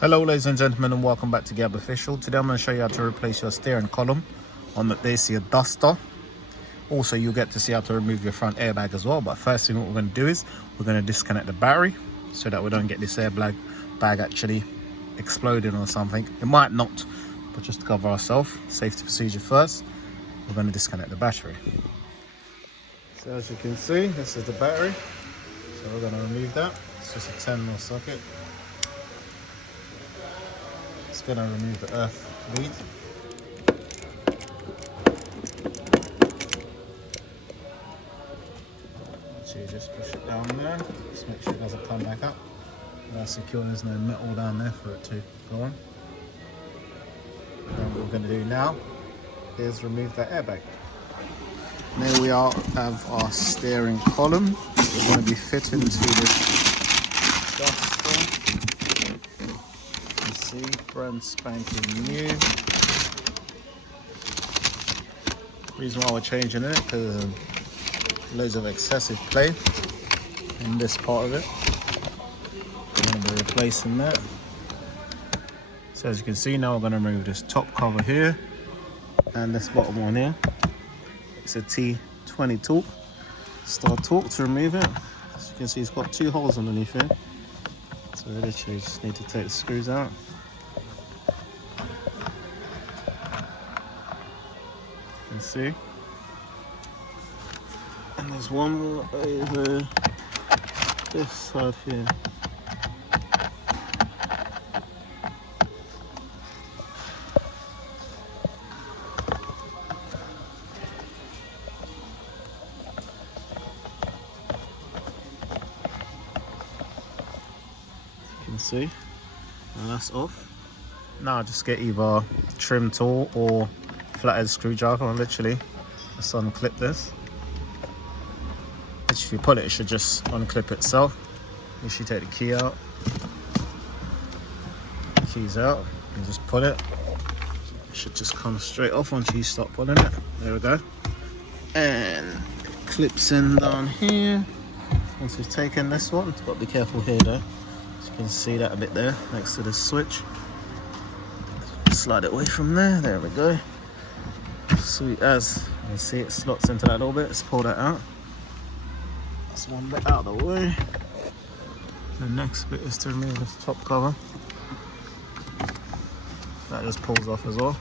Hello ladies and gentlemen, and welcome back to Gab Official. Today I'm going to show you how to replace your steering column on the Dacia Duster. Also you'll get to see how to remove your front airbag as well, but first thing what we're going to do is we're going to disconnect the battery so that we don't get this airbag actually exploding or something. It might not, but just to cover ourselves, safety procedure first, we're going to disconnect the battery. So as you can see, this is the battery, so we're going to remove that. It's just a 10mm socket. It's going to remove the earth lead. So you just push it down there, just make sure it doesn't come back up. That's secure, there's no metal down there for it to go on. And what we're going to do now is remove that airbag. And there we are, have our steering column. We're going to be fitting to this Duster. You see, brand spanking new. Reason why we're changing it because loads of excessive play in this part of it. We're going to be replacing that. So as you can see, now we're going to remove this top cover here and this bottom one here. It's a T20 torque, star torque to remove it. As you can see, it's got two holes underneath it. So we literally just need to take the screws out. You can see. And there's one more over this side here. You can see, and that's off. Now just get either trim tool or flathead screwdriver and literally just unclip this. If you pull it, it should just unclip itself. You should take the key out. Keys out, and just pull it. It should just come straight off once you stop pulling it. There we go. And clips in down here. Once we've taken this one, got to be careful here though. So you can see that a bit there next to the switch. Slide it away from there. There we go. Sweet as. You can see it slots into that a little bit. Let's pull that out. That's one bit out of the way. The next bit is to remove this top cover. That just pulls off as well.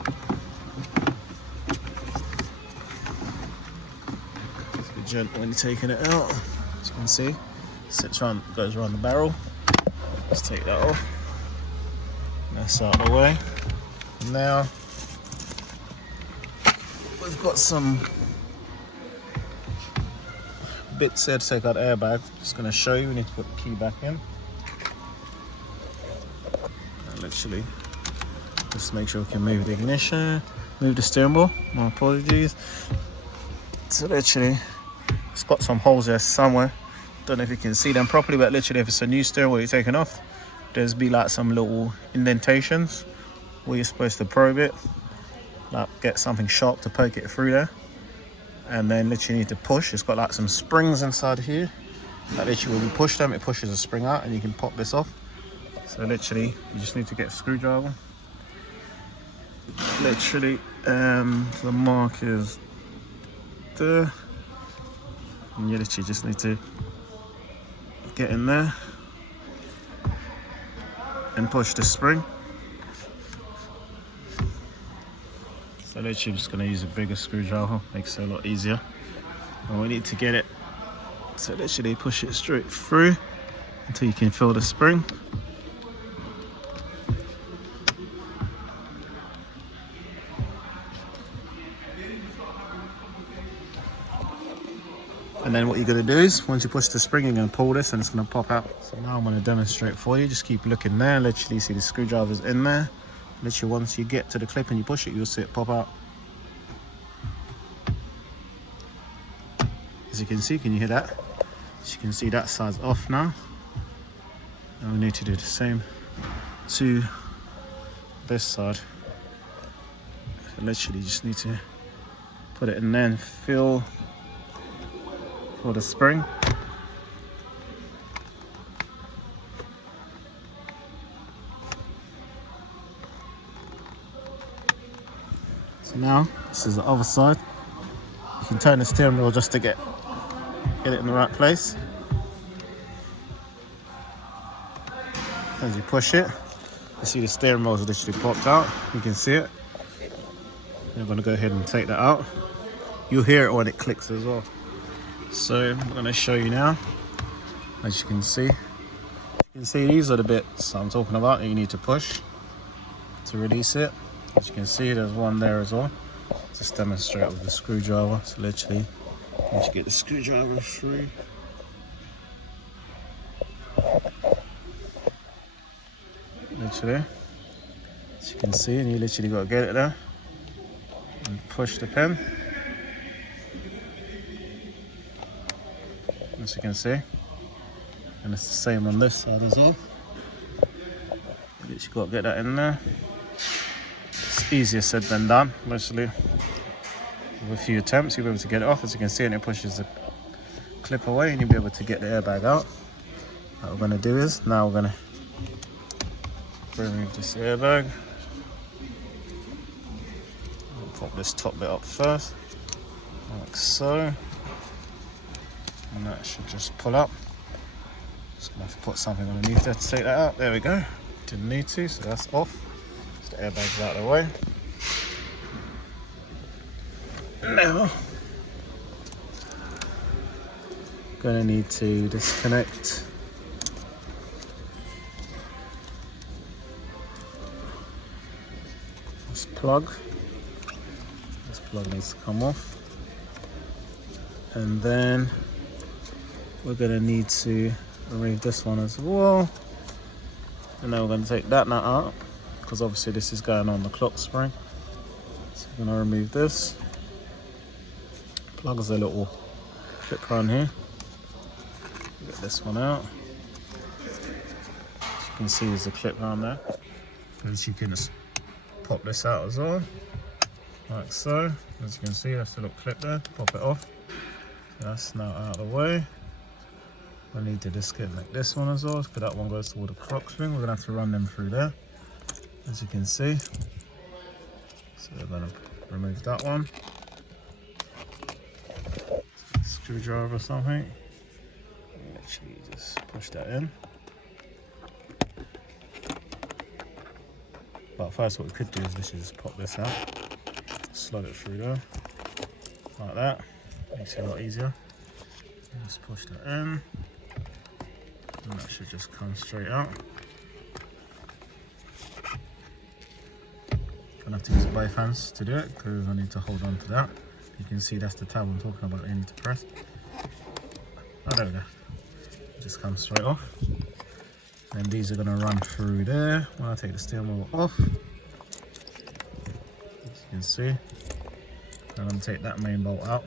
Just be gentle when you're taking it out. As you can see, goes around the barrel. Let's take that off. That's out of the way. And now we've got some bits here to take out the airbag. Just going to show you. We need to put the key back in. And literally, just make sure we can move the ignition, move the steering wheel. My apologies. So literally, it's got some holes there somewhere. Don't know if you can see them properly, but literally, if it's a new steering wheel you're taking off, there's be like some little indentations where you're supposed to probe it, like get something sharp to poke it through there. And then literally you need to push. It's got like some springs inside here. Like literally when you push them, it pushes a spring out and you can pop this off. So literally, you just need to get a screwdriver. Literally, the mark is there. And you literally just need to get in there and push the spring. So literally I'm just going to use a bigger screwdriver, makes it a lot easier. And we need to get it, so literally push it straight through until you can feel the spring. And then what you're going to do is, once you push the spring, you're going to pull this and it's going to pop out. So now I'm going to demonstrate for you. Just keep looking there. Literally see the screwdriver's in there. Literally once you get to the clip and you push it, you'll see it pop out. As you can see, can you hear that? As you can see, that side's off now. And we need to do the same to this side. So literally just need to put it in there and feel for the spring. So now, this is the other side. You can turn the steering wheel just to get it in the right place. As you push it, you see the steering wheel is literally popped out. You can see it. I'm going to go ahead and take that out. You'll hear it when it clicks as well. So I'm going to show you now. As you can see, these are the bits I'm talking about that you need to push to release it. As you can see, there's one there as well. Just demonstrate with the screwdriver. So literally, once you get the screwdriver through, literally, as you can see, and you literally got to get it there and push the pin. As you can see, and it's the same on this side as well. You literally got to get that in there. It's easier said than done. Literally, with a few attempts, you'll be able to get it off. As you can see, and it pushes the clip away, and you'll be able to get the airbag out. What we're going to do is now we're going to remove this airbag. I'll pop this top bit up first, like so, and that should just pull up. Just gonna have to put something underneath there to take that out. There we go. Didn't need to, so that's off. Just the airbag's out of the way. Now, gonna need to disconnect this plug. This plug needs to come off, and then we're gonna need to remove this one as well. And then we're gonna take that nut out because obviously this is going on the clock spring. So we're gonna remove this. Plug is a little clip around here. Get this one out. As you can see, there's a clip around there. And you can just pop this out as well, like so. As you can see, there's a little clip there. Pop it off. So that's now out of the way. I need to disconnect this one as well, because that one goes toward the clock spring. We're gonna have to run them through there, as you can see. So we're gonna remove that one. Screwdriver or something. Actually, just push that in. But first, what we could do is literally just pop this out, slide it through there, like that. Makes it a lot easier. Just push that in, and that should just come straight out. Gonna have to use both hands to do it because I need to hold on to that. You can see that's the tab I'm talking about that you need to press. Oh, there we go. It just comes straight off. And these are going to run through there when I take the steering wheel off. As you can see. I'm going to take that main bolt out.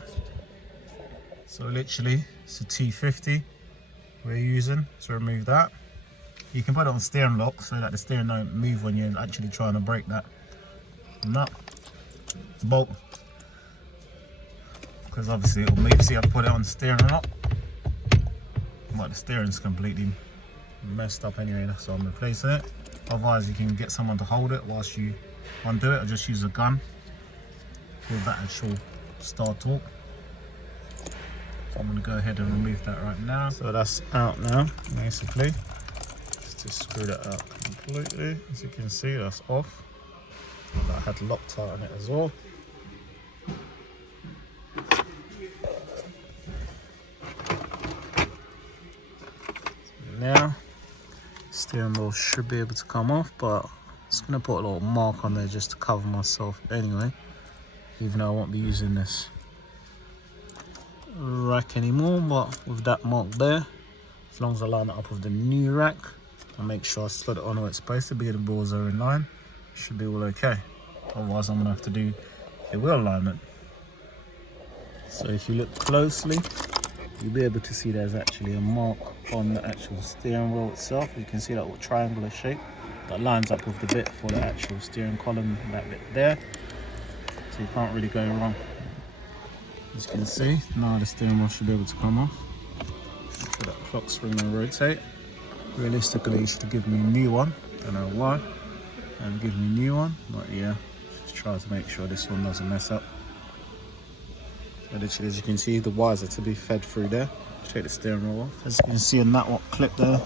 So literally, it's a T50 we're using to remove that. You can put it on steering lock so that the steering don't move when you're actually trying to break that nut, the bolt. Because obviously it'll move, so you have to put it on the steering lock. But the steering's completely messed up anyway, so I'm replacing it. Otherwise you can get someone to hold it whilst you undo it, or just use a gun with that actual start torque. So I'm going to go ahead and remove that right now. So that's out now, basically. Just to screw that out completely. As you can see, that's off. And I had Loctite on it as well. Now, steering wheel should be able to come off, but I'm just going to put a little mark on there just to cover myself anyway, even though I won't be using this rack anymore. But with that mark there, as long as I line it up with the new rack and make sure I slot it on where it's supposed to be, the balls are in line, should be all okay. Otherwise I'm going to have to do a wheel alignment. So if you look closely, you'll be able to see there's actually a mark on the actual steering wheel itself. You can see that little triangular shape that lines up with the bit for the actual steering column, that bit there. So you can't really go wrong. As you can see, now the steering wheel should be able to come off. So that clock spring will rotate. Realistically, you should give me a new one. Don't know why. And give me a new one, but yeah, Just try to make sure this one doesn't mess up. So literally, as you can see, the wires are to be fed through there. Take the steering wheel off. As you can see in that one clip there,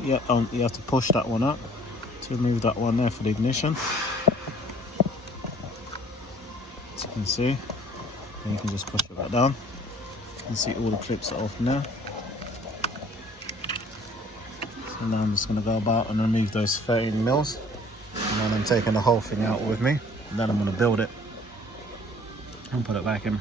you have to push that one up to remove that one there for the ignition. As you can see, and you can just push it back down. You can see all the clips are off now. So now I'm just going to go about and remove those 13 mils. And then I'm taking the whole thing out with me. And then I'm going to build it and put it back in.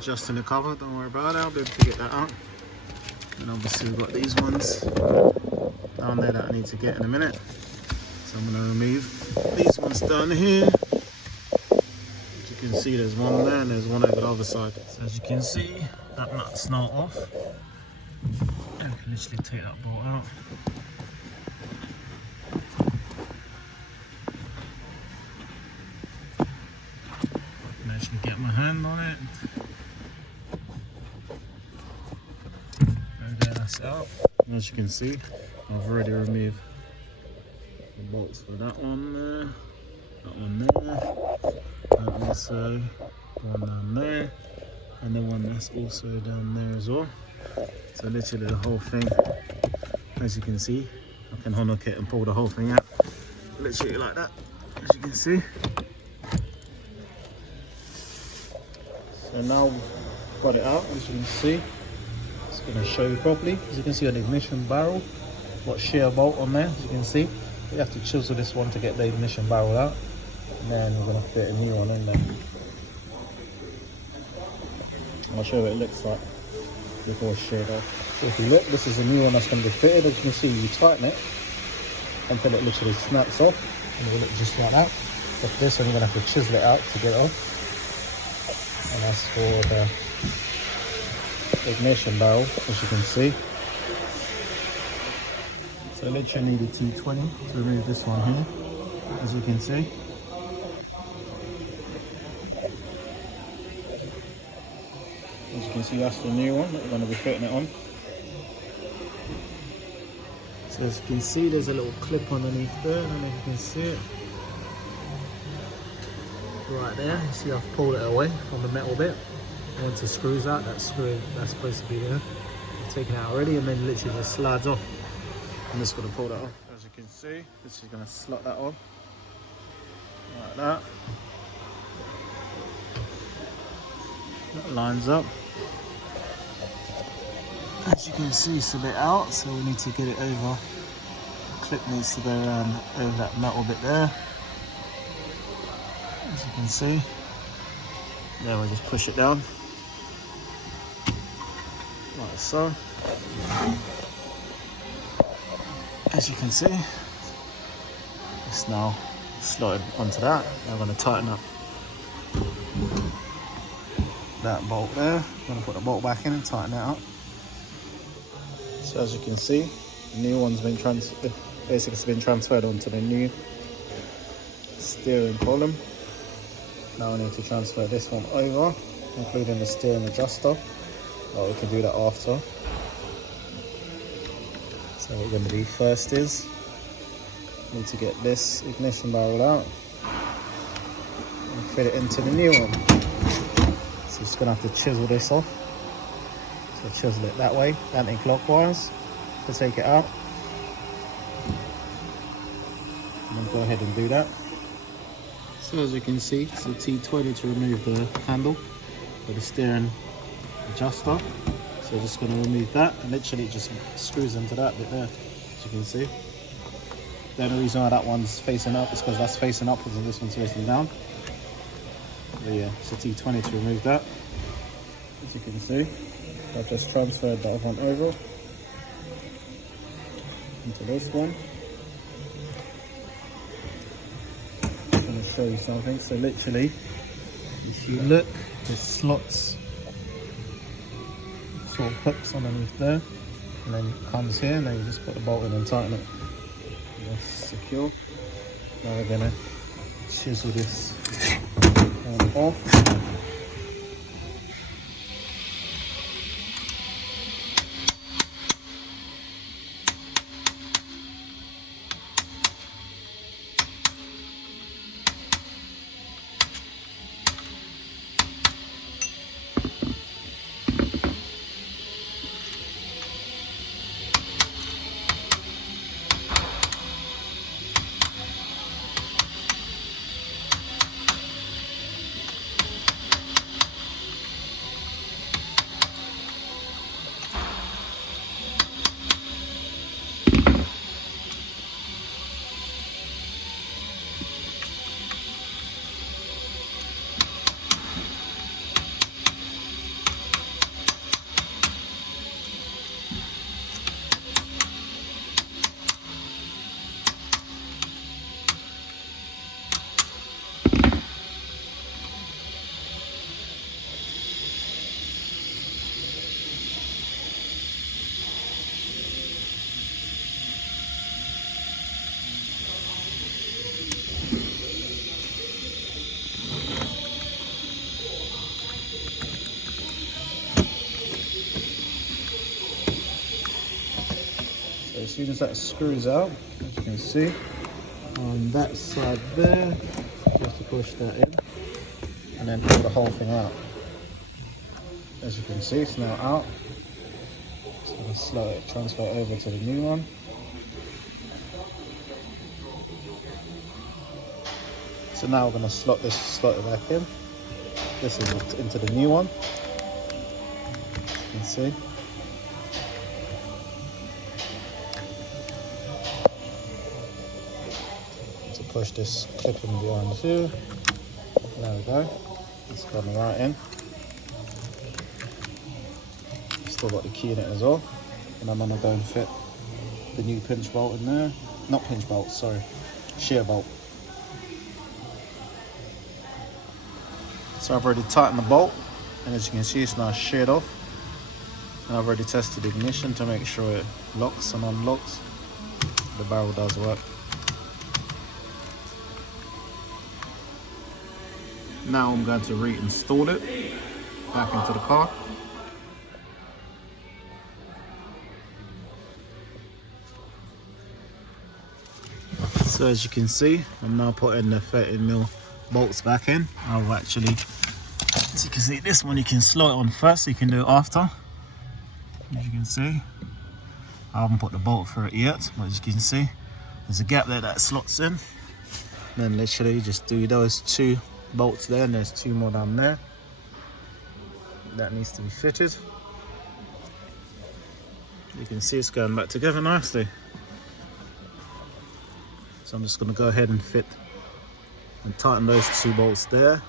Just in the cover, don't worry about it, I'll be able to get that out. And obviously we've got these ones down there that I need to get in a minute. So I'm going to remove these ones down here. As you can see, there's one there and there's one over the other side. So as you can see, that nut's now off. And I can literally take that bolt out. I can actually get my hand on it. Out. And as you can see, I've already removed the bolts for that one there, that one there, and also one down there, and the one that's also down there as well. So literally the whole thing, as you can see, I can unhook it and pull the whole thing out, literally like that, as you can see. So now we've got it out, as you can see. Going to show you properly. As you can see on the ignition barrel, got shear bolt on there. As you can see, you have to chisel this one to get the ignition barrel out, and then we're going to fit a new one in there. I'll show you what it looks like before it's sheared off. So if you look, this is a new one that's going to be fitted. As you can see, you tighten it until it literally snaps off, and it will look just like that. But for this one, you're going to have to chisel it out to get it off, and that's for the ignition barrel, as you can see. So I literally need a T20 to remove this one here, as you can see. As you can see, that's the new one that we're going to be fitting it on. So as you can see, there's a little clip underneath there. I don't know if you can see it. Right there, you see I've pulled it away from the metal bit. Once the screw's out, that screw that's supposed to be there, I've taken it out already, and then literally just slides off. I'm just going to pull that off. As you can see, this is going to slot that on like that. That lines up. As you can see, it's a bit out, so we need to get it over. The clip needs to go around over that metal bit there. As you can see, then we'll just push it down. Like so. As you can see, it's now slotted onto that. Now I'm going to tighten up that bolt there. I'm going to put the bolt back in and tighten that up. So as you can see, the new one's been basically it's been transferred onto the new steering column. Now I need to transfer this one over, including the steering adjuster. We can do that after. So what we're going to do first is need to get this ignition barrel out and fit it into the new one. So just going to have to chisel this off. So chisel it that way, anti-clockwise, to take it out. And then go ahead and do that. So as you can see, it's a T20 to remove the handle for the steering adjuster. So just going to remove that, and literally it just screws into that bit there, as you can see. The only reason why that one's facing up is because that's facing upwards and this one's facing down. But yeah, it's a T20 to remove that. As you can see, I've just transferred that one over into this one. I'm going to show you something. So literally, if you look, there's slots, sort of hooks underneath there. and then it comes here, and then you just put the bolt in and tighten it. That's secure. Now we're gonna chisel this one off. As soon as that screws out, as you can see, on that side there, you have to push that in and then pull the whole thing out. As you can see, it's now out. Just going to slow it, transfer it over to the new one. So now we're going to slot it back in. This is into the new one. You can see. Push this clip in behind too. There we go. It's gone right in. Still got the key in it as well. And I'm gonna go and fit the new pinch bolt in there. Not pinch bolt, sorry. Shear bolt. So I've already tightened the bolt, and as you can see, it's now sheared off. And I've already tested the ignition to make sure it locks and unlocks. The barrel does work. Now I'm going to reinstall it back into the car. So as you can see, I'm now putting the 13mm bolts back in. I'll actually, as you can see, this one you can slot it on first, so you can do it after. As you can see, I haven't put the bolt through it yet, but as you can see, there's a gap there that slots in. Then literally just do those two bolts there, and there's two more down there that needs to be fitted. You can see it's going back together nicely. So I'm just going to go ahead and fit and tighten those two bolts there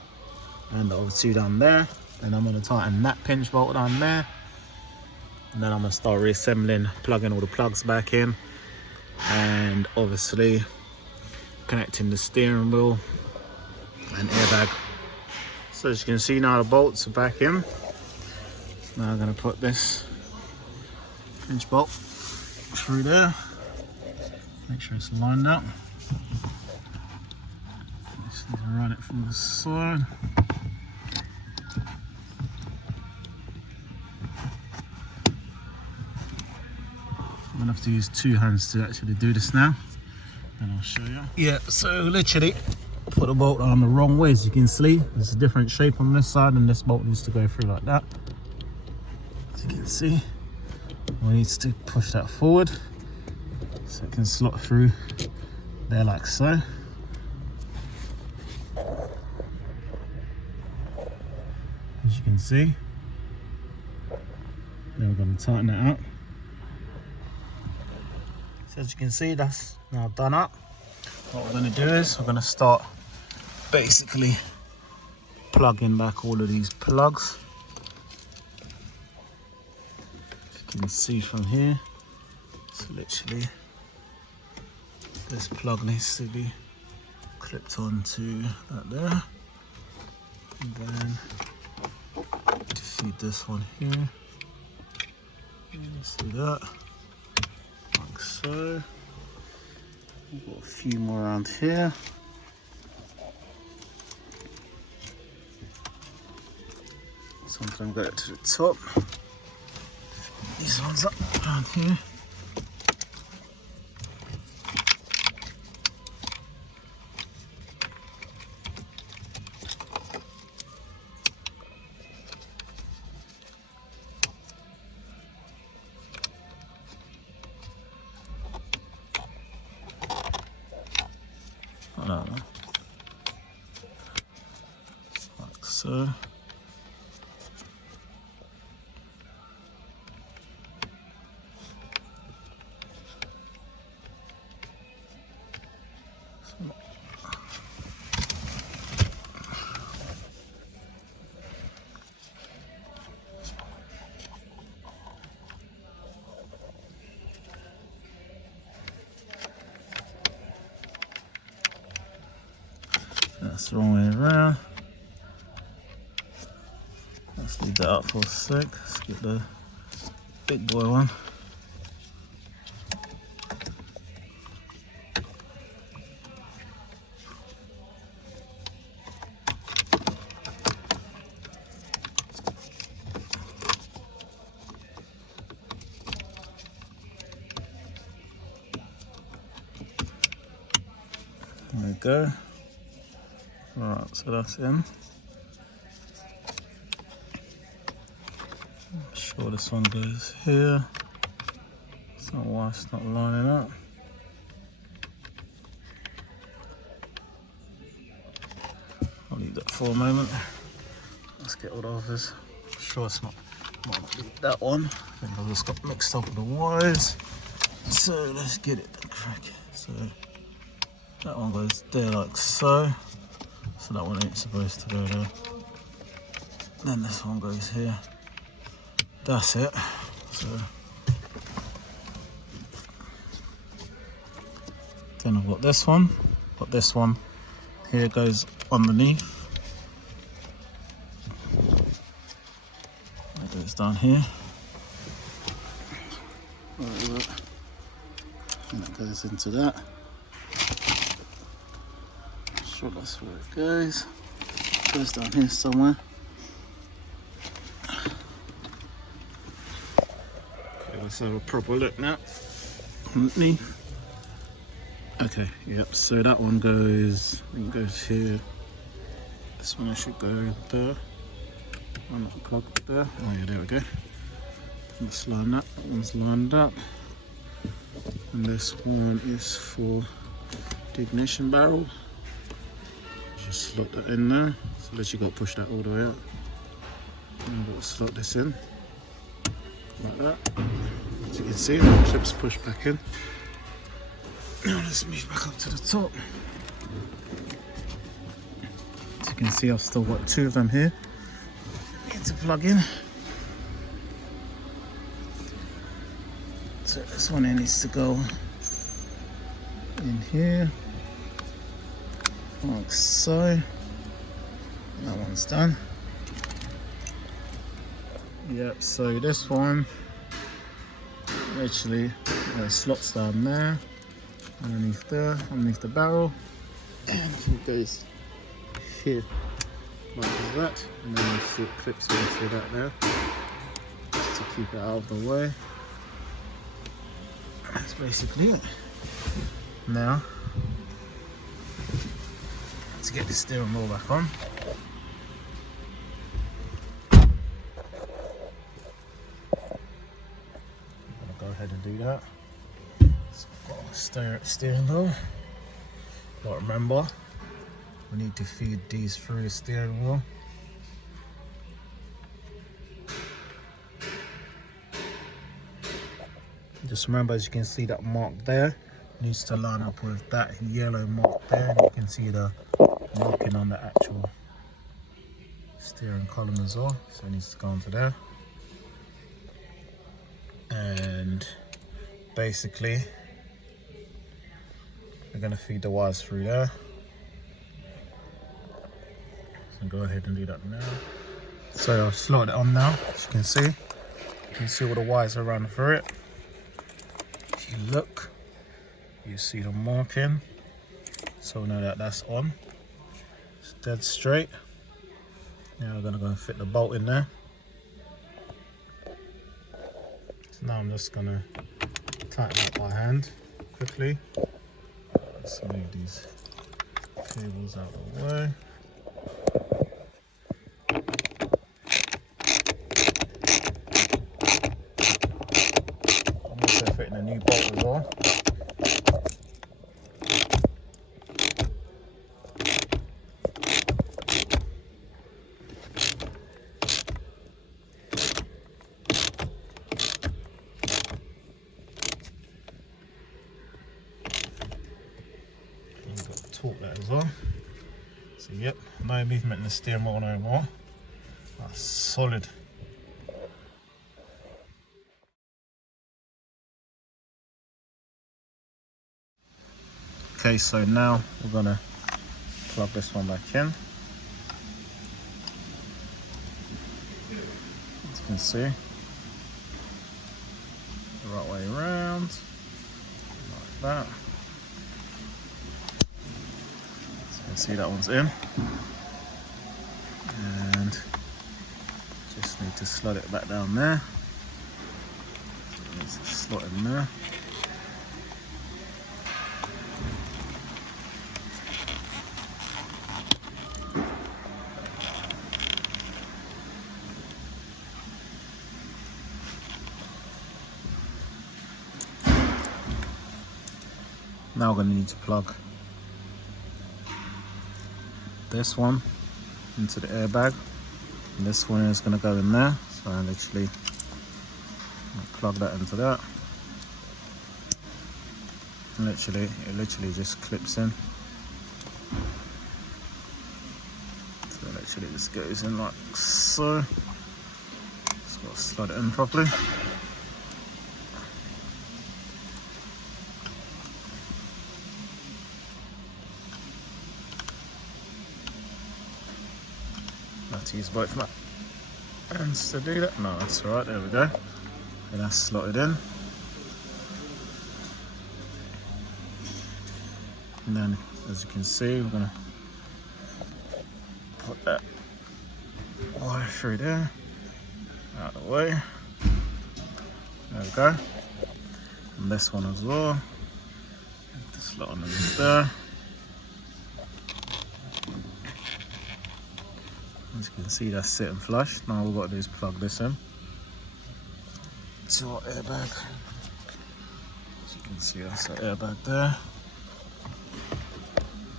and the other two down there, and I'm going to tighten that pinch bolt down there, and then I'm going to start reassembling, plugging all the plugs back in, and obviously connecting the steering wheel and airbag. So as you can see, now the bolts are back in. Now I'm going to put this pinch bolt through there, make sure it's lined up. Just need to run it from the side. I'm going to have to use two hands to actually do this now, and I'll show you. Yeah, so literally put the bolt on the wrong way. As you can see, there's a different shape on this side, and this bolt needs to go through like that. As you can see, we need to push that forward so it can slot through there like so. As you can see, then we're going to tighten it out. So as you can see, that's now done up. What we're going to do is we're going to start basically plugging back all of these plugs. If you can see from here, so literally this plug needs to be clipped onto that there, and then to feed this one here. see that, like so. We've got a few more around here. Some of them go to the top. These ones up around here. Like so. That's the wrong way around. Let's leave that up for a sec. Let's get the big boy one. There we go. Alright, so that's in. I'm sure this one goes here. It's not why it's not lining up. I'll leave that for a moment. Let's get all the others. I'm sure it's not that one. I think I just got mixed up with the wires. So let's get it cracking. So that one goes there like so. So that one ain't supposed to go there. Then this one goes here. That's it. So then I've got this one. Got this one. Here goes underneath. That goes down here. And that goes into that. Sure, that's where it goes. Goes down here somewhere. Okay, let's have a proper look now. Underneath. Okay, yep, so that one goes, I think it goes here. This one should go there. I'm not plugged there. Oh yeah, there we go. Let's line that. That one's lined up. And this one is for the ignition barrel. Just slot that in there. So unless you got to push that all the way out. And I've got to slot this in. Like that. As you can see, the clips push back in. Now let's move back up to the top. As you can see, I've still got two of them here. Need to plug in. So this one here needs to go in here, like so. That one's done. Yep, so this one literally slots down there, underneath there, underneath the barrel, and it goes here like that, and then you see it clips into that there, just to keep it out of the way. That's basically it. Now, to get the steering wheel back on, go ahead and do that. So I've got a steering wheel. But remember, we need to feed these through the steering wheel. Just remember, as you can see, that mark there needs to line up with that yellow mark there, and you can see the marking on the actual steering column as well, so it needs to go onto there. And basically we're going to feed the wires through there, so go ahead and do that now. So I've slotted it on now, as you can see. can see all the wires are run through it. If you look, you see the marking, so we know that that's on. It's dead straight. Now we're gonna go and fit the bolt in there. So now I'm just gonna tighten up by hand quickly. Let's move these cables out of the way. I'm also fitting a new bolt as well. Torque that as well. So yep, no movement in the steering wheel no more. That's solid. Okay, so now we're gonna plug this one back in. As you can see, the right way around, like that. See, that one's in, and just need to slot it back down there. There's a slot in there. Now we're going to need to plug this one into the airbag, and this one is going to go in there, so I literally plug that into that, and it literally just clips in, so it literally just goes in like so. Just got to slide it in properly. I have to use both my hands to do that. No, that's alright, there we go. And that's slotted in. And then, as you can see, we're going to put that wire through there, out of the way. There we go. And this one as well. Just slot on there. As you can see, that's sitting flush. Now all we've got to do is plug this in to our airbag. As you can see, that's our airbag there.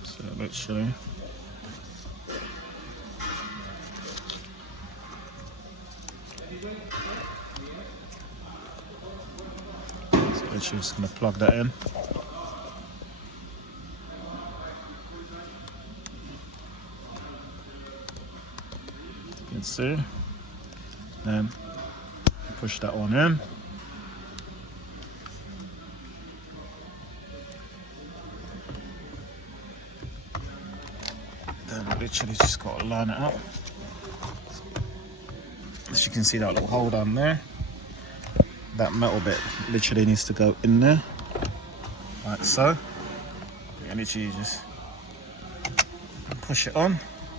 So literally, just going to plug that in. You can see, then push that one in. Then literally just got to line it up. As you can see, that little hole down there, that metal bit literally needs to go in there, like so. And literally just push it on.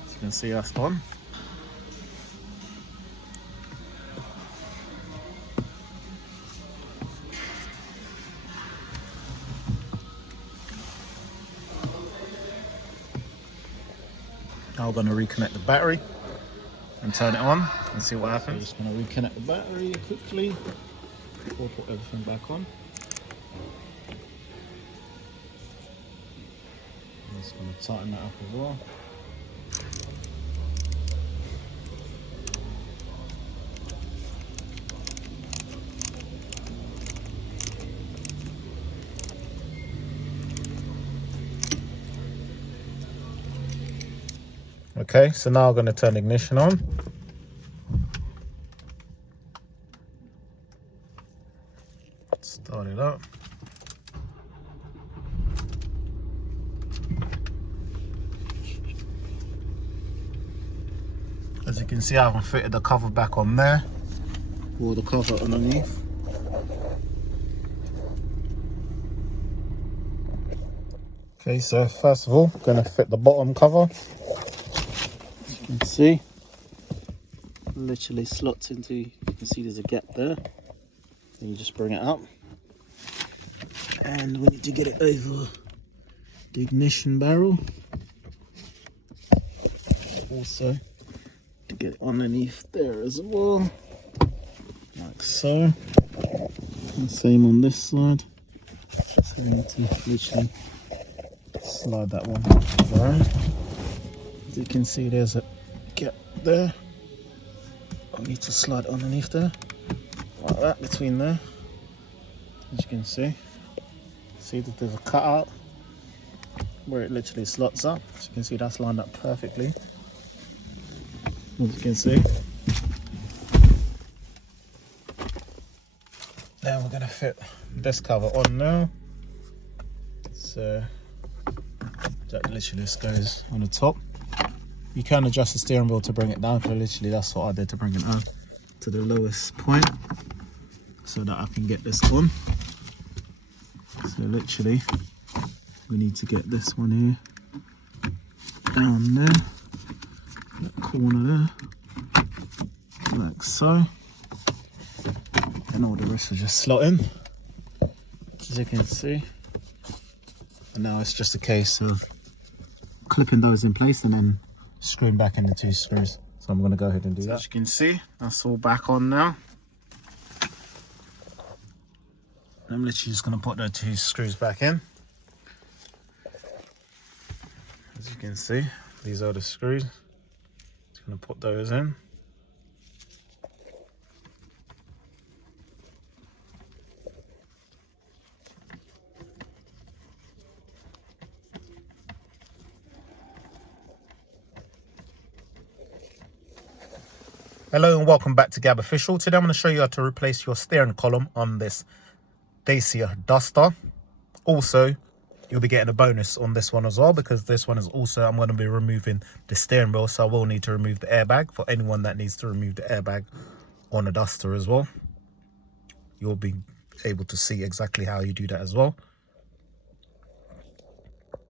As you can see, that's on. Now we're going to reconnect the battery and turn it on and see what happens. So just going to reconnect the battery quickly before I put everything back on. I'm just going to tighten that up as well. Okay, so now I'm going to turn the ignition on. Start it up. As you can see, I haven't fitted the cover back on there. or the cover underneath. Okay, so first of all, I'm going to fit the bottom cover. As you can see, literally slots into, you can see there's a gap there. Then you just bring it up. And we need to get it over the ignition barrel. Also, to get it underneath there as well. Like so. And same on this side. So we need to literally slide that one around. As you can see, there's a gap there. I need to slide underneath there, like that, between there. As you can see that there's a cutout where it literally slots up. As you can see, that's lined up perfectly. As you can see. Then we're gonna fit this cover on now. So that literally just goes on the top. You can adjust the steering wheel to bring it down, but literally that's what I did to bring it down to the lowest point so that I can get this on. So literally we need to get this one here down there, that corner there, like so, and all the rest will just slot in, as you can see. And now it's just a case of clipping those in place and then screwing back in the 2 screws. So I'm going to go ahead and do that. As you can see, that's all back on now. I'm literally just going to put the 2 screws back in. As you can see, these are the screws. Just going to put those in. Hello and welcome back to Gab Official. Today I'm going to show you how to replace your steering column on this Dacia Duster. Also, you'll be getting a bonus on this one as well, because this one is also, I'm going to be removing the steering wheel, so I will need to remove the airbag. For anyone that needs to remove the airbag on a Duster as well, you'll be able to see exactly how you do that as well.